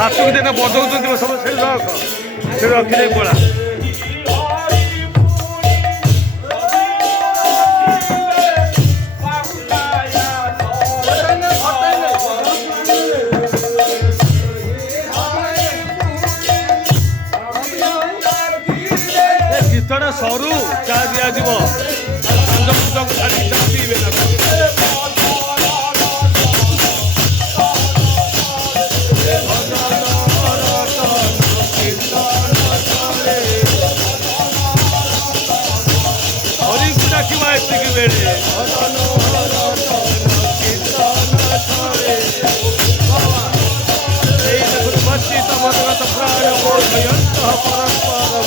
ହାତକୁ ଦେନା ବଦଉଛନ୍ତି ସବୁ ସେ ରଖ ସେ ରଖିଦେଇ ପଳା। ଗୀତଟା ସରୁ ଚା ଦିଆଯିବ ଛାଡ଼ି ଚା ପିଇବେ ନା। ହରିକୁ ଡାକିବା ଏତିକି ବେଳେ ଏଇ ଦେଖୁନ ବସି ତମ ପ୍ରାଣ ବୋଧୟନ୍ତ ପରସ୍ପର